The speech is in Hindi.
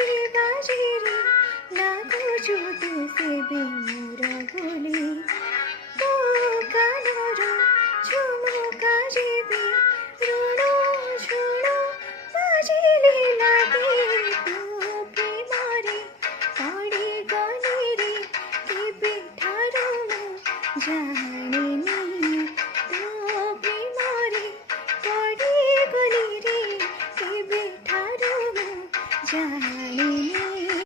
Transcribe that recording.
भी बाजे रे लागू छूटे से भी मोरा बोले तो कानोर झुमुका जेबी ऋणो झुणो बाजिले लागे तो प्रेमरे पड़ी गली रे केबे ठारू जाणेनी तो प्रेमरे पड़ी गली रे केबे ठारू जाणेनी।